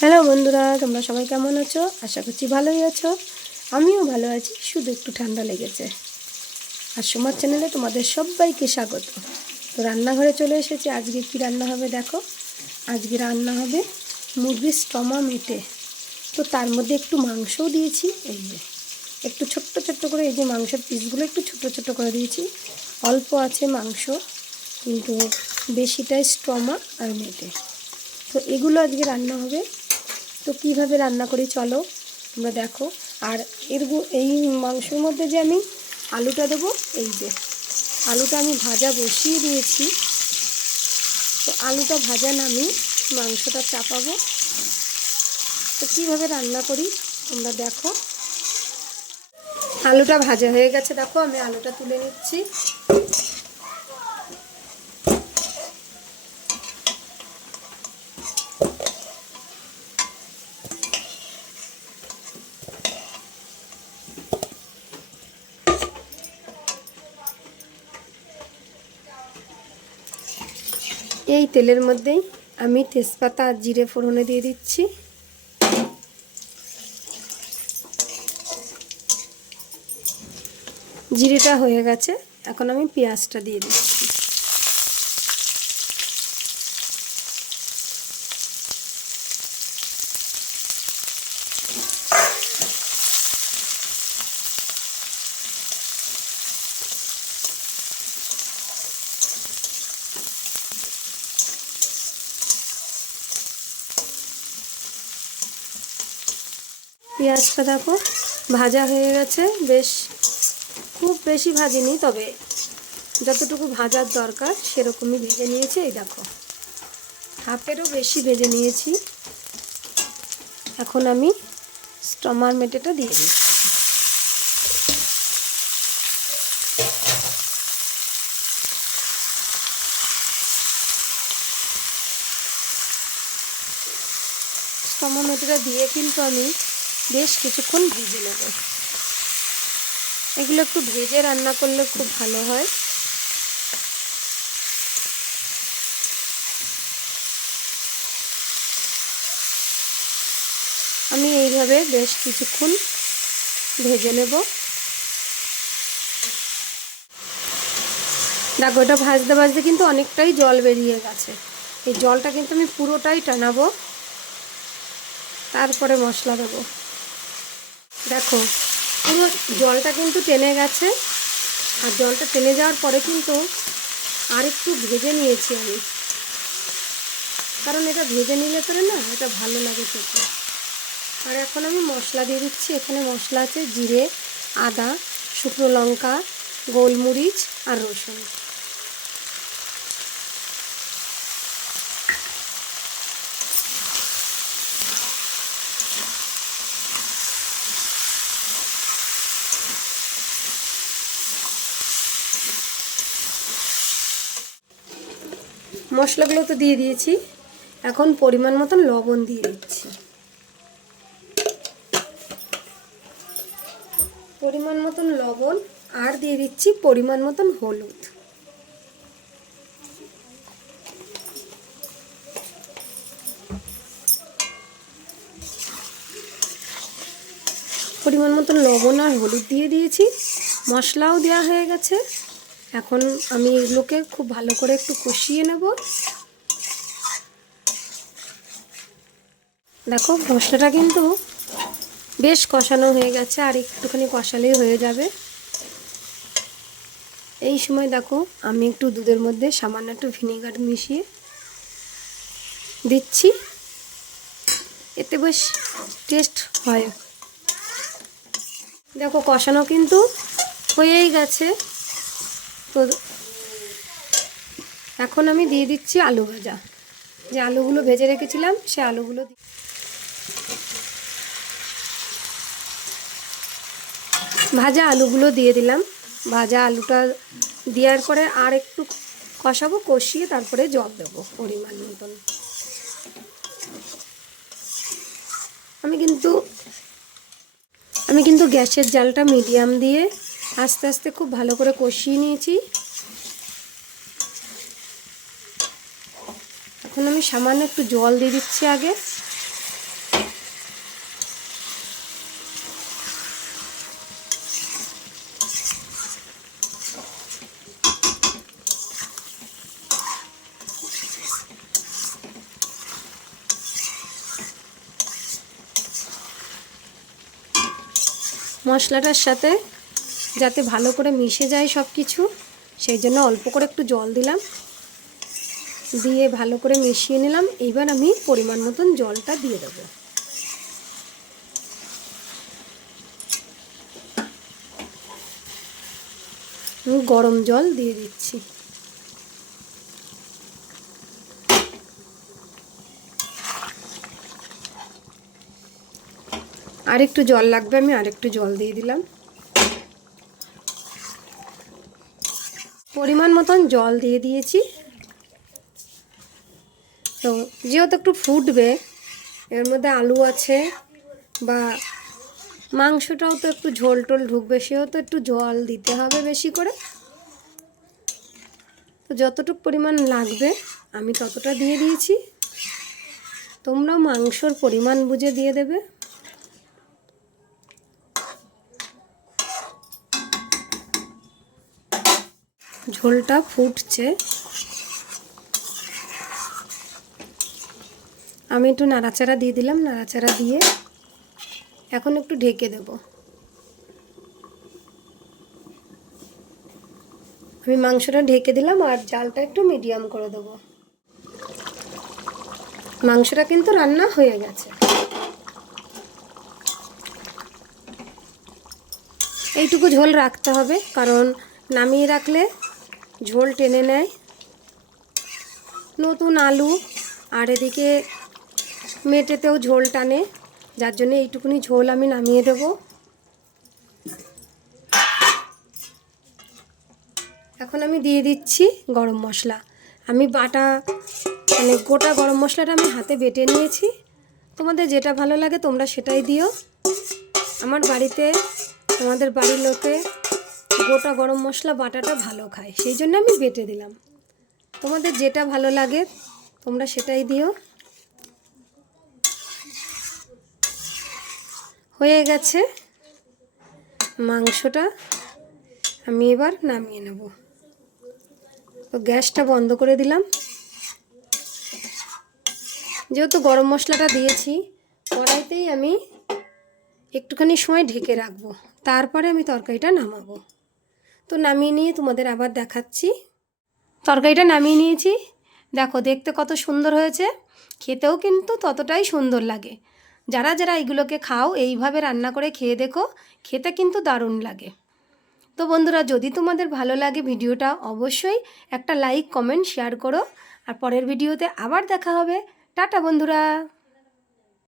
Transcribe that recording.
Hello বন্ধুরা, তোমরা সবাই কেমন আছো? আশা করছি ভালোই আছো। আমিও ভালো আছি, শুধু একটু ঠান্ডা লেগেছে। আর সোমার চ্যানেলে তোমাদের সবাইকে স্বাগত। তো রান্নাঘরে চলে এসেছি, আজকে কি রান্না হবে দেখো। আজকে রান্না হবে মুরগির স্টমা মেটে। তো তার মধ্যে একটু মাংসও দিয়েছি, এই যে। একটু ছোট্ট ছোট্ট করে, এই যে মাংসের পিসগুলো একটু ছোট ছোট করে দিয়েছি। অল্প আছে মাংস, কিন্তু বেশিটাই স্টমা আর মেটে। তো এগুলো আজকে রান্না হবে তো কীভাবে রান্না করি চলো, তোমরা দেখো। আর এর এই মাংসের মধ্যে যে আমি আলুটা দেবো, এই যে, আলুটা আমি ভাজা বসিয়ে দিয়েছি। তো আলুটা ভাজা নামি মাংসটা চাপাবো। তো কীভাবে রান্না করি, তোমরা দেখো। আলুটা ভাজা হয়ে গেছে, দেখো, আমি আলুটা তুলে নিচ্ছি। এই তেলের মধ্যেই আমি তেজপাতা আর জিরে ফোড়নে দিয়ে দিচ্ছি। জিরেটা হয়ে গেছে, এখন আমি পেঁয়াজটা দিয়ে দিচ্ছি। পেঁয়াজটা দেখো, ভাজা হয়ে গেছে। বেশ, খুব বেশি ভাজিনি, তবে যতটুকু ভাজার দরকার, সেরকমই ভেজে নিয়েছি, এই দেখো। হাফেরও বেশি ভেজে নিয়েছি। এখন আমি স্টমার মেটেটা দিয়ে দিচ্ছি। স্টমার মেটেটা দিয়ে কিন্তু আমি বেশ কিছুক্ষণ ভেজে নেব। এগুলো একটু ভেজে রান্না করলে খুব ভালো হয়। আমি এইভাবে বেশ কিছুক্ষণ ভেজে নেব। দেখো, এটা ভাজতে ভাজতে কিন্তু অনেকটাই জল বেরিয়ে গেছে। এই জলটা কিন্তু আমি পুরোটাই টানাবো। তারপরে মশলা দেবো। দেখো পুরো জলটা কিন্তু টেনে গেছে। আর জলটা টেনে যাওয়ার পরে কিন্তু আর একটু ভেজে নিয়েছি আমি। কারণ এটা ভেজে নিলে পরে না এটা ভালো লাগে খেতে। আর এখন আমি মশলা দিয়ে দিচ্ছি। এখানে মশলা আছে জিরে, আদা, শুকনো লঙ্কা, গোলমরিচ আর রসুন। মশলাগুলো তো দিয়ে দিয়েছি। এখন পরিমাণ মতন লবণ দিয়ে দিচ্ছি। পরিমাণ মতন লবণ আর দিয়ে দিচ্ছি পরিমাণ মতন হলুদ। পরিমাণ মতন লবণ আর হলুদ দিয়ে দিয়েছি। মশলাও দেওয়া হয়ে গেছে। এখন আমি এগুলোকে খুব ভালো করে একটু কষিয়ে নেব। দেখো, মশলাটা কিন্তু বেশ কষানো হয়ে গেছে, আর একটুখানি কষালেই হয়ে যাবে। এই সময় দেখো, আমি একটু দুধের মধ্যে সামান্য একটু ভিনেগার মিশিয়ে দিচ্ছি। এতে বেশ টেস্ট হয়। দেখো, কষানো কিন্তু হয়েই গেছে। তো এখন আমি দিয়ে দিচ্ছি আলু ভাজা। যে আলুগুলো ভেজে রেখেছিলাম, সে আলুগুলো ভাজা আলুগুলো দিয়ে দিলাম। ভাজা আলুটা দেওয়ার পরে আর একটু কষাবো, কষিয়ে তারপরে জল দেবো পরিমাণ মতন। আমি কিন্তু আমি কিন্তু গ্যাসের জালটা মিডিয়াম দিয়ে আস্তে আস্তে খুব ভালো করে কষিয়ে নিয়েছি। এখন আমি সামান্য একটু জল দিয়ে দিচ্ছি আগে। মশলাটার সাথে যাতে ভালো করে মিশে যায় সব কিছু সেই জন্য অল্প করে একটু জল দিলাম। দিয়ে ভালো করে মিশিয়ে নিলাম। এবার আমি পরিমাণ মতন জলটা দিয়ে দেবো। গরম জল দিয়ে দিচ্ছি। আর একটু জল লাগবে, আমি আর একটু জল দিয়ে দিলাম। পরিমাণ মতন জল দিয়ে দিয়েছি। তো যেহেতু একটু ফুটবে, এর মধ্যে আলু আছে বা মাংসটাও তো একটু ঝোল টোল ঢুকবে, সেহেতু একটু জল দিতে হবে বেশি করে। তো যতটুকু পরিমাণ লাগবে, আমি ততটা দিয়ে দিয়েছি। তোমরাও মাংসর পরিমাণ বুঝে দিয়ে দেবে। ঝোলটা ফুটছে। আমি একটু নাড়াচাড়া দিয়ে দিলাম, নাড়াচাড়া দিয়ে এখন একটু ঢেকে দেব। আমি মাংসটা ঢেকে দিলাম আর জালটা একটু মিডিয়াম করে দেবো। মাংসটা কিন্তু রান্না হয়ে গেছে। এইটুকু ঝোল রাখতে হবে, কারণ নামিয়ে রাখলে ঝোল টেনে নেয়। নতুন আলু আর এদিকে মেটেতেও ঝোল টানে, যার জন্য এইটুকুনি ঝোল আমি নামিয়ে দেব। এখন আমি দিয়ে দিচ্ছি গরম মশলা। আমি বাটা মানে গোটা গরম মশলাটা আমি হাতে বেটে নিয়েছি। তোমাদের যেটা ভালো লাগে তোমরা সেটাই দিও। আমার বাড়িতে, তোমাদের বাড়ির লোকে গোটা গরম মশলা বাটাটা ভালো খায়, সেই জন্য আমি বেটে দিলাম। তোমাদের যেটা ভালো লাগে, তোমরা সেটাই দিও। হয়ে গেছে মাংসটা, আমি এবার নামিয়ে নেব। তো গ্যাসটা বন্ধ করে দিলাম। যেহেতু গরম মশলাটা দিয়েছি, কড়াইতেই আমি একটুখানি সময় ঢেকে রাখব। তারপরে আমি তরকারিটা নামাবো। তো নামিয়ে নিয়ে তোমাদের আবার দেখাচ্ছি। তরকারিটা নামিয়ে নিয়েছি। দেখো, দেখতে কত সুন্দর হয়েছে। খেতেও কিন্তু ততটাই সুন্দর লাগে। যারা যারা এগুলোকে খাও, এইভাবে রান্না করে খেয়ে দেখো, খেতে কিন্তু দারুণ লাগে। তো বন্ধুরা, যদি তোমাদের ভালো লাগে ভিডিওটা, অবশ্যই একটা লাইক, কমেন্ট, শেয়ার করো। আর পরের ভিডিওতে আবার দেখা হবে। টাটা বন্ধুরা।